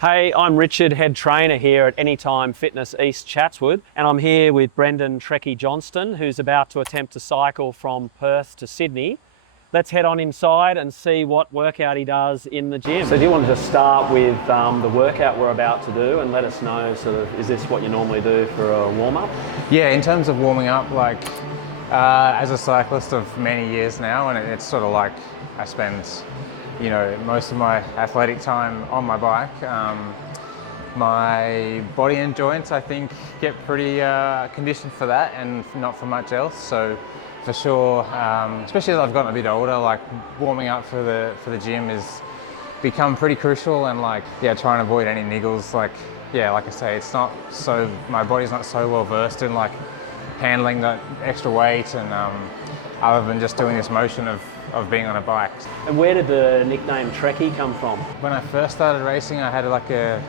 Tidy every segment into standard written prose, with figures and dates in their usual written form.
Hey, I'm Richard, head trainer here at Anytime Fitness East Chatswood, and I'm here with Brendan Trekky Johnston, who's about to attempt to cycle from Perth to Sydney. Let's head on inside and see what workout he does in the gym. So do you want to just start with the workout we're about to do and let us know is this what you normally do for a warm-up? Yeah, in terms of warming up, as a cyclist of many years now, and it's sort of like I spend most of my athletic time on my bike. My body and joints, I think, get pretty conditioned for that and not for much else. So for sure, especially as I've gotten a bit older, like warming up for the gym has become pretty crucial, and trying to avoid any niggles. Like I say, my body's not so well versed in handling that extra weight, and other than just doing this motion of being on a bike. And where did the nickname Trekky come from? When I first started racing, I had a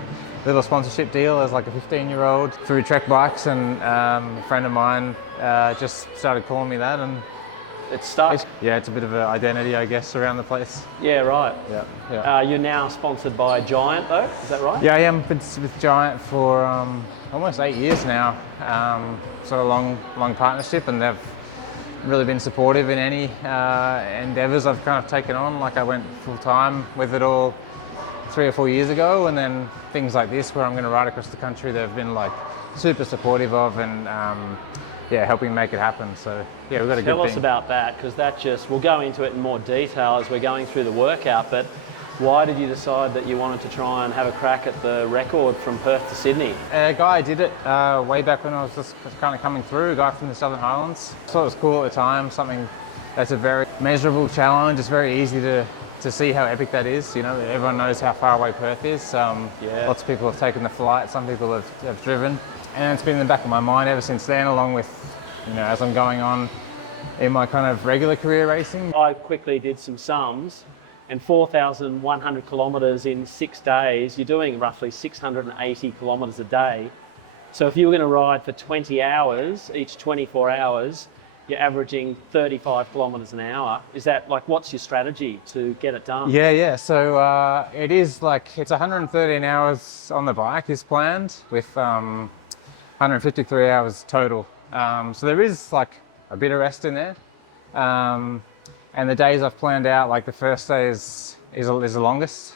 little sponsorship deal as a 15-year-old through Trek Bikes, and a friend of mine just started calling me that, and it stuck. It's a bit of an identity, I guess, around the place. Yeah, right. Yeah. You're now sponsored by Giant, though, is that right? Yeah, I am with Giant for almost 8 years now. Sort of long partnership, and they've really been supportive in any endeavours I've kind of taken on. I went full time with it all 3 or 4 years ago, and then things like this where I'm going to ride across the country, they've been super supportive of, and helping make it happen. So we've got a good thing. Tell us about that, because we'll go into it in more detail as we're going through the workout, but why did you decide that you wanted to try and have a crack at the record from Perth to Sydney? A guy did it way back when I was just kind of coming through, a guy from the Southern Highlands. So it was cool at the time, something that's a very measurable challenge. It's very easy to see how epic that is. Everyone knows how far away Perth is. Lots of people have taken the flight, some people have driven. And it's been in the back of my mind ever since then, along with, as I'm going on in my kind of regular career racing. I quickly did some sums, and 4,100 kilometres in 6 days, you're doing roughly 680 kilometres a day. So if you were going to ride for 20 hours, each 24 hours, you're averaging 35 kilometres an hour. Is that what's your strategy to get it done? Yeah. So it is it's 113 hours on the bike is planned, with 153 hours total. So there is a bit of rest in there. And the days I've planned out, the first day is the longest.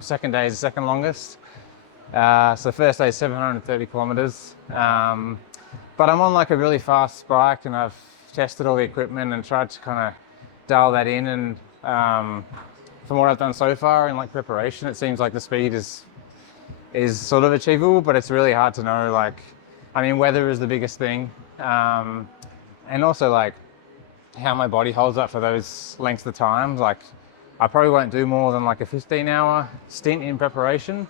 Second day is the second longest. So the first day is 730 kilometers. But I'm on a really fast bike, and I've tested all the equipment and tried to kind of dial that in. And from what I've done so far in preparation, it seems like the speed is sort of achievable, but it's really hard to know. Weather is the biggest thing. And also how my body holds up for those lengths of time. I probably won't do more than a 15-hour stint in preparation,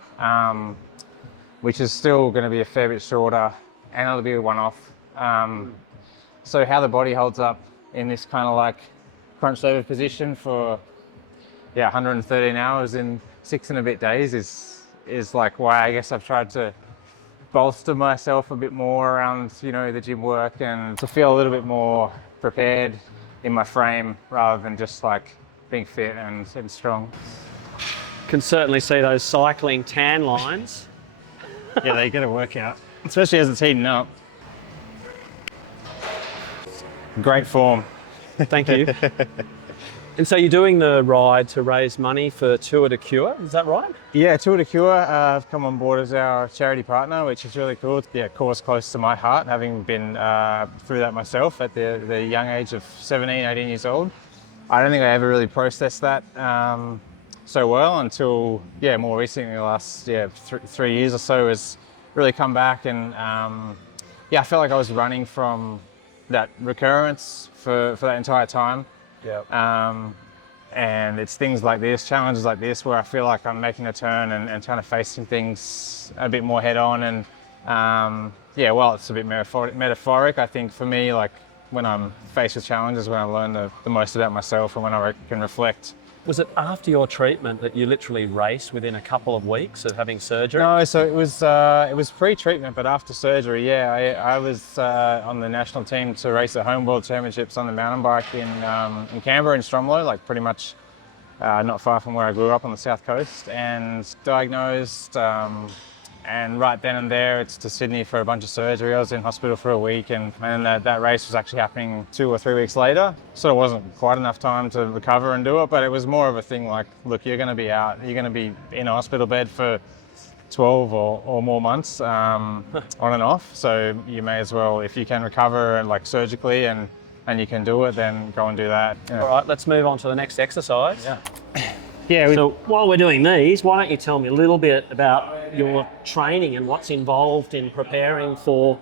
which is still going to be a fair bit shorter, and it'll be a one-off. So how the body holds up in this kind of crunched over position for 113 hours in 6 and a bit days is why I guess I've tried to bolster myself a bit more around the gym work, and to feel a little bit more prepared in my frame, rather than just being fit and strong. Can certainly see those cycling tan lines. Yeah, they get a workout, especially as it's heating up. Great form. Thank you. And so you're doing the ride to raise money for Tour de Cure, is that right? Yeah, Tour de Cure have come on board as our charity partner, which is really cool. Yeah, cause close to my heart, having been through that myself at the young age of 17, 18 years old. I don't think I ever really processed that so well until, more recently, the last 3 years or so, has really come back. And I felt like I was running from that recurrence for that entire time. Yeah. And it's things like this, challenges like this, where I feel like I'm making a turn and kind of facing things a bit more head on. And it's a bit metaphoric. I think for me, when I'm faced with challenges, when I learn the most about myself, and when I can reflect. Was it after your treatment that you literally raced within a couple of weeks of having surgery? No, so it was pre-treatment, but after surgery, I was on the national team to race the Home World Championships on the mountain bike in Canberra, in Stromlo, pretty much not far from where I grew up on the south coast, and diagnosed. And right then and there, it's to Sydney for a bunch of surgery. I was in hospital for a week, and that race was actually happening 2 or 3 weeks later. So it wasn't quite enough time to recover and do it, but it was more of a thing like, look, you're going to be out, you're going to be in a hospital bed for 12 or more months on and off. So you may as well, if you can recover like surgically and you can do it, then go and do that. All right, let's move on to the next exercise. Yeah. So while we're doing these, why don't you tell me a little bit about your training and what's involved in preparing for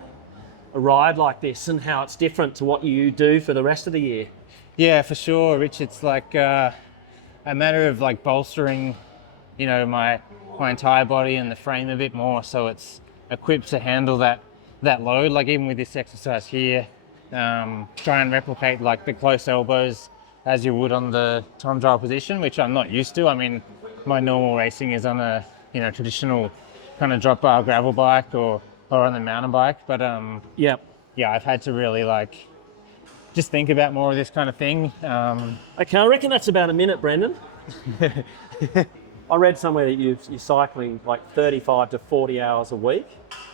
a ride like this and how it's different to what you do for the rest of the year? Yeah, for sure, Rich. It's like a matter of like bolstering, my entire body and the frame a bit more, so it's equipped to handle that load. Like even with this exercise here, try and replicate like the close elbows as you would on the time trial position, which I'm not used to. I mean, my normal racing is on a traditional kind of drop bar gravel bike or on the mountain bike, but yeah, I've had to really like just think about more of this kind of thing. Okay, I reckon that's about a minute, Brendan. I read somewhere that you're cycling like 35 to 40 hours a week.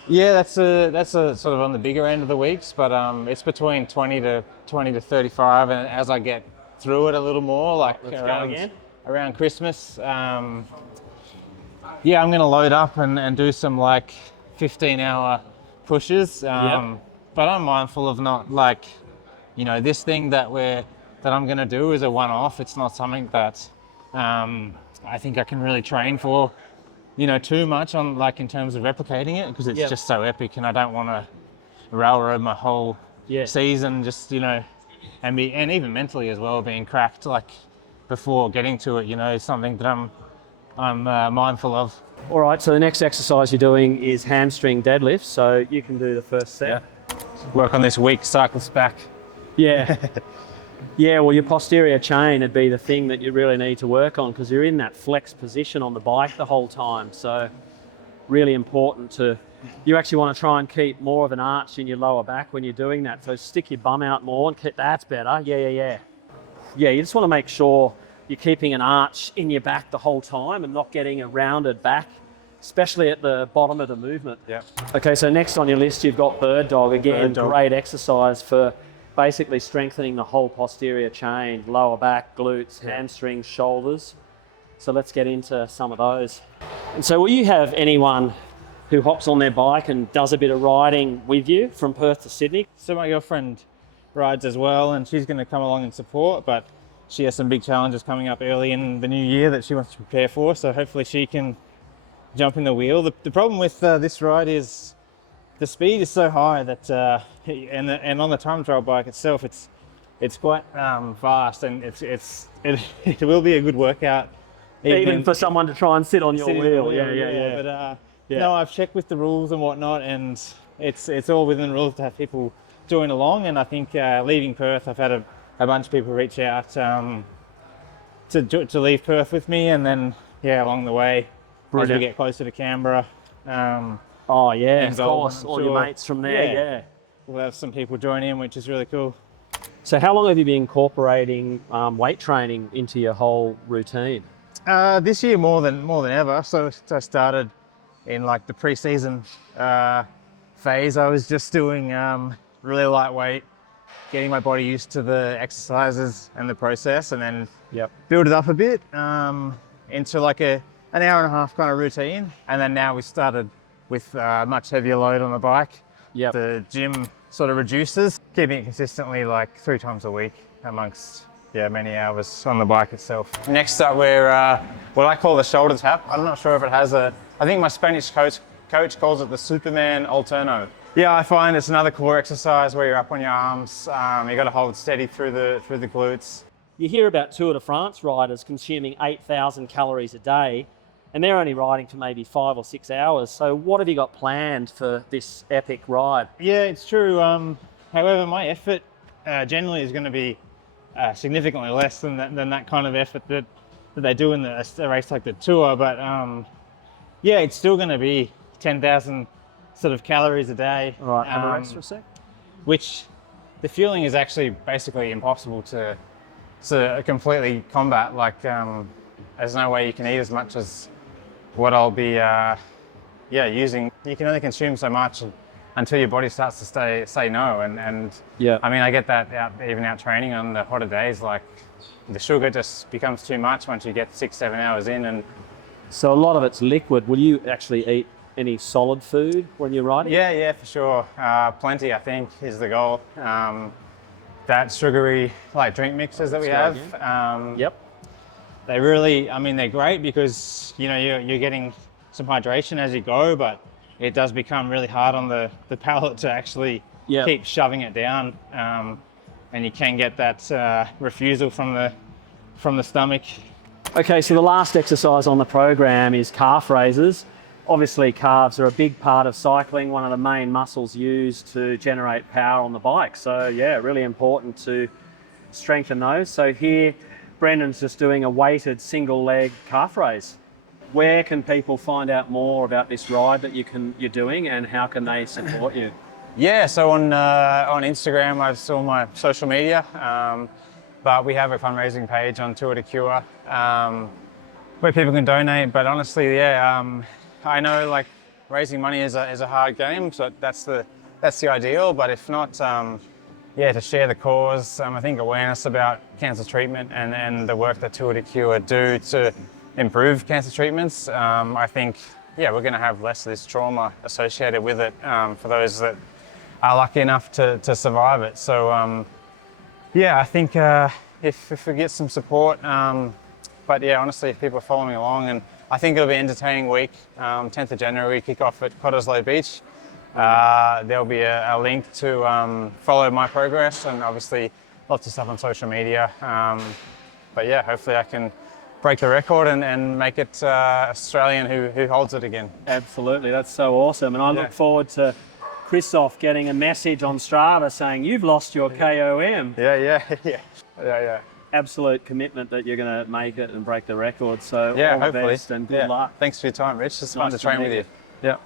Yeah, that's a sort of on the bigger end of the weeks, but it's between 20 to 35, and as I get through it a little more, like around Christmas, I'm going to load up and do some like 15-hour pushes. But I'm mindful of not like, this thing that I'm going to do is a one-off. It's not something that I think I can really train for, too much on like in terms of replicating it, because it's just so epic, and I don't want to railroad my whole season just, and even mentally as well, being cracked like before getting to it, is something that I'm mindful of. All right, so the next exercise you're doing is hamstring deadlift, so you can do the first set. Yeah. Work on this weak cyclist back. Yeah. Yeah, well, your posterior chain would be the thing that you really need to work on, because you're in that flex position on the bike the whole time. So really important you actually want to try and keep more of an arch in your lower back when you're doing that. So stick your bum out more and that's better. Yeah, you just want to make sure you're keeping an arch in your back the whole time and not getting a rounded back, especially at the bottom of the movement. Yeah. Okay, so next on your list, you've got bird dog. Again, great exercise for basically strengthening the whole posterior chain, lower back, glutes, hamstrings, shoulders. So let's get into some of those. And so will you have anyone who hops on their bike and does a bit of riding with you from Perth to Sydney? So my girlfriend rides as well, and she's going to come along and support, but she has some big challenges coming up early in the new year that she wants to prepare for, so hopefully she can jump in the wheel. The problem with this ride is the speed is so high that and on the time trial bike itself, it's quite fast, and it will be a good workout, even for someone to try and sit on your wheel. Yeah. But no, I've checked with the rules and whatnot, and it's all within the rules to have people join along. And I think leaving Perth, I've had a bunch of people reach out to leave Perth with me, and then along the way, as we get closer to Canberra. Oh yeah, of course, all your mates from there. We'll have some people join in, which is really cool. So how long have you been incorporating weight training into your whole routine? This year more than ever. So I started in like the pre-season phase. I was just doing really lightweight, getting my body used to the exercises and the process, and then build it up a bit into like an hour and a half kind of routine. And then now we started with much heavier load on the bike. The gym sort of reduces, keeping it consistently like 3 times a week amongst many hours on the bike itself. Next up, we're what I call the shoulder tap. I'm not sure if it has I think my Spanish coach calls it the Superman Alterno. Yeah, I find it's another core exercise where you're up on your arms. You got to hold steady through the glutes. You hear about Tour de France riders consuming 8,000 calories a day, and they're only riding for maybe 5 or 6 hours. So what have you got planned for this epic ride? Yeah, it's true. However, my effort generally is going to be significantly less than that kind of effort that they do in a race like the Tour. But it's still going to be 10,000 sort of calories a day. All right, have a rest for a sec. Which the fueling is actually basically impossible to it's a completely combat. Like there's no way you can eat as much as what I'll be using. You can only consume so much until your body starts to say no. And Yeah. I mean, I get that even out training on the hotter days. Like the sugar just becomes too much once you get 6-7 hours in. And So a lot of it's liquid. Will you actually eat any solid food when you're riding? yeah, for sure. Plenty, I think, is the goal. That sugary like drink mixes that we have. Yep. They really, I mean, they're great because you're getting some hydration as you go, but it does become really hard on the palate to actually keep shoving it down, and you can get that refusal from the stomach. Okay, so the last exercise on the program is calf raises. Obviously, calves are a big part of cycling, one of the main muscles used to generate power on the bike. So yeah, really important to strengthen those. So here, Brendan's just doing a weighted single leg calf raise. Where can people find out more about this ride that you're doing, and how can they support you? Yeah, so on Instagram, I've still my social media, but we have a fundraising page on Tour de Cure where people can donate. But honestly, I know like raising money is a hard game, so that's the ideal. But if not, to share the cause. I think awareness about cancer treatment and the work that Tour de Cure do to improve cancer treatments. I think we're going to have less of this trauma associated with it for those that are lucky enough to survive it. So I think if we get some support, but yeah, honestly, if people are following along, and I think it'll be an entertaining week. 10th of January, we kick off at Cottesloe Beach. There'll be a link to follow my progress, and obviously lots of stuff on social media. But yeah, hopefully I can break the record and make it Australian who holds it again. Absolutely, that's so awesome. And I look forward to Christoph getting a message on Strava saying, "You've lost your KOM." Yeah. Absolute commitment that you're going to make it and break the record. So all the hopefully. best and good luck. Thanks for your time, Rich. It's fun Nice to train meet with you. Yeah.